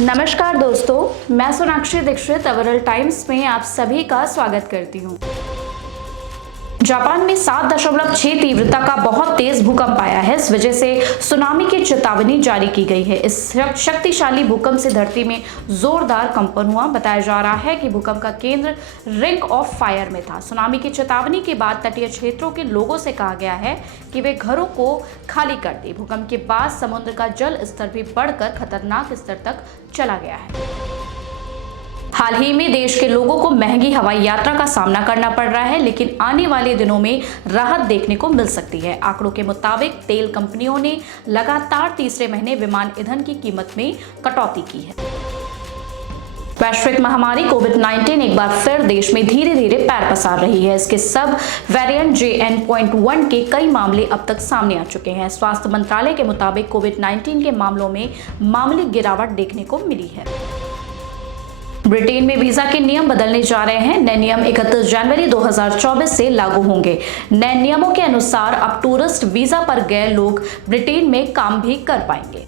नमस्कार दोस्तों, मैं सोनाक्षी दीक्षित अवरल टाइम्स में आप सभी का स्वागत करती हूं। जापान में 7.6 तीव्रता का बहुत तेज भूकंप आया है। इस वजह से सुनामी की चेतावनी जारी की गई है। इस शक्तिशाली भूकंप से धरती में जोरदार कंपन हुआ। बताया जा रहा है कि भूकंप का केंद्र रिंग ऑफ फायर में था। सुनामी की चेतावनी के बाद तटीय क्षेत्रों के लोगों से कहा गया है कि वे घरों को खाली कर दें। भूकंप के बाद समुद्र का जल स्तर भी बढ़कर खतरनाक स्तर तक चला गया है। हाल ही में देश के लोगों को महंगी हवाई यात्रा का सामना करना पड़ रहा है, लेकिन आने वाले दिनों में राहत देखने को मिल सकती है। आंकड़ों के मुताबिक तेल कंपनियों ने लगातार तीसरे महीने विमान ईंधन की कीमत में कटौती की है। वैश्विक महामारी कोविड-19 एक बार फिर देश में धीरे धीरे पैर पसार रही है। इसके सब वेरिएंट JN.1 के कई मामले अब तक सामने आ चुके हैं। स्वास्थ्य मंत्रालय के मुताबिक कोविड-19 के मामलों में मामूली गिरावट देखने को मिली है। ब्रिटेन में वीजा के नियम बदलने जा रहे हैं। नए नियम 31 जनवरी 2024 से लागू होंगे। नए नियमों के अनुसार अब टूरिस्ट वीजा पर गए लोग ब्रिटेन में काम भी कर पाएंगे।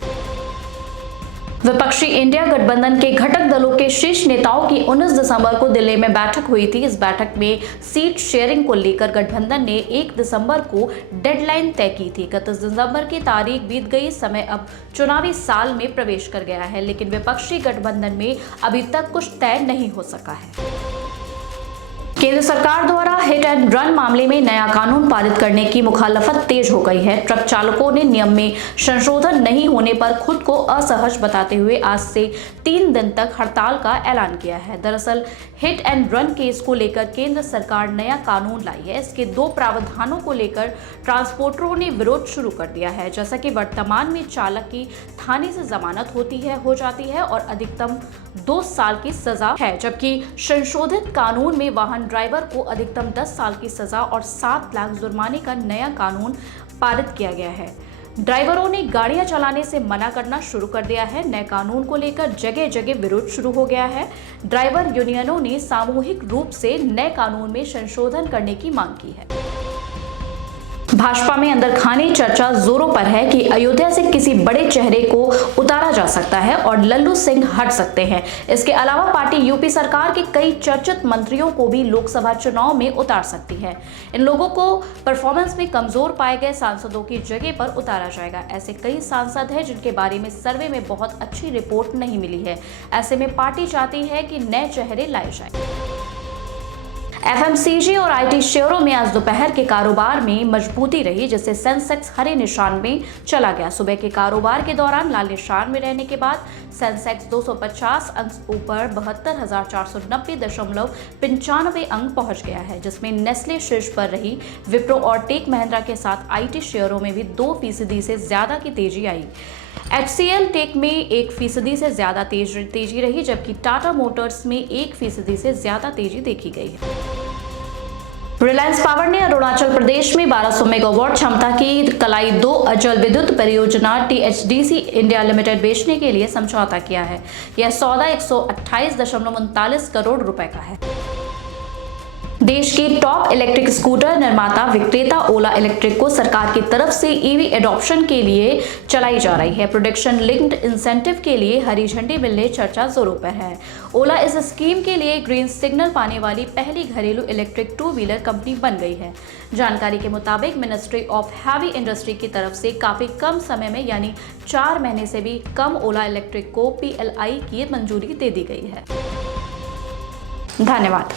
विपक्षी इंडिया गठबंधन के घटक दलों के शीर्ष नेताओं की 19 दिसंबर को दिल्ली में बैठक हुई थी। इस बैठक में सीट शेयरिंग को लेकर गठबंधन ने 1 दिसंबर को डेडलाइन तय की थी। 31 दिसंबर की तारीख बीत गई। समय अब चुनावी साल में प्रवेश कर गया है, लेकिन विपक्षी गठबंधन में अभी तक कुछ तय नहीं हो सका है। केंद्र सरकार द्वारा हिट एंड रन मामले में नया कानून पारित करने की मुखालफत तेज हो गई है। ट्रक चालकों ने नियम में संशोधन नहीं होने पर खुद को असहज बताते हुए आज से 3 दिन तक हड़ताल का ऐलान किया है। दरअसल हिट एंड रन केस को लेकर केंद्र सरकार नया कानून लाई है। इसके 2 प्रावधानों को लेकर ट्रांसपोर्टरों ने विरोध शुरू कर दिया है। जैसा कि वर्तमान में चालक की थाने से जमानत हो जाती है और अधिकतम 2 साल की सजा है, जबकि संशोधित कानून में वाहन ड्राइवर को अधिकतम 10 साल की सजा और 7 लाख जुर्माने का नया कानून पारित किया गया है। ड्राइवरों ने गाड़ियां चलाने से मना करना शुरू कर दिया है। नए कानून को लेकर जगह जगह विरोध शुरू हो गया है। ड्राइवर यूनियनों ने सामूहिक रूप से नए कानून में संशोधन करने की मांग की है। भाजपा में अंदरखानी चर्चा जोरों पर है कि अयोध्या से किसी बड़े चेहरे को उतारा जा सकता है और लल्लू सिंह हट सकते हैं। इसके अलावा पार्टी यूपी सरकार के कई चर्चित मंत्रियों को भी लोकसभा चुनाव में उतार सकती है। इन लोगों को परफॉर्मेंस में कमजोर पाए गए सांसदों की जगह पर उतारा जाएगा। ऐसे कई सांसद हैं जिनके बारे में सर्वे में बहुत अच्छी रिपोर्ट नहीं मिली है। ऐसे में पार्टी चाहती है कि नए चेहरे लाए जाएं। FMCG और IT शेयरों में आज दोपहर के कारोबार में मजबूती रही, जिससे सेंसेक्स हरे निशान में चला गया। सुबह के कारोबार के दौरान लाल निशान में रहने के बाद सेंसेक्स 250 अंक ऊपर 72,490.95 अंक पहुंच गया है, जिसमें नेस्ले शीर्ष पर रही। विप्रो और टेक महिंद्रा के साथ IT शेयरों में भी 2% से ज्यादा की तेजी आई। HCL टेक में 1% से ज्यादा तेजी रही, जबकि टाटा मोटर्स में 1% से ज्यादा तेजी देखी गई है। रिलायंस पावर ने अरुणाचल प्रदेश में 1200 मेगावाट क्षमता की कलाई 2 जल विद्युत परियोजना THDC इंडिया लिमिटेड बेचने के लिए समझौता किया है। यह सौदा 128.39 करोड़ रुपए का है। देश की टॉप इलेक्ट्रिक स्कूटर निर्माता विक्रेता ओला इलेक्ट्रिक को सरकार की तरफ से EV एडॉप्शन के लिए चलाई जा रही है। प्रोडक्शन लिंक्ड इंसेंटिव के लिए हरी झंडी मिलने चर्चा जोरों पर है। ओला इस स्कीम के लिए ग्रीन सिग्नल पाने वाली पहली घरेलू इलेक्ट्रिक 2 व्हीलर कंपनी बन गई है। जानकारी के मुताबिक मिनिस्ट्री ऑफ हैवी इंडस्ट्री की तरफ से काफी कम समय में यानी 4 महीने से भी कम ओला इलेक्ट्रिक को PLI की मंजूरी दे दी गई है। धन्यवाद।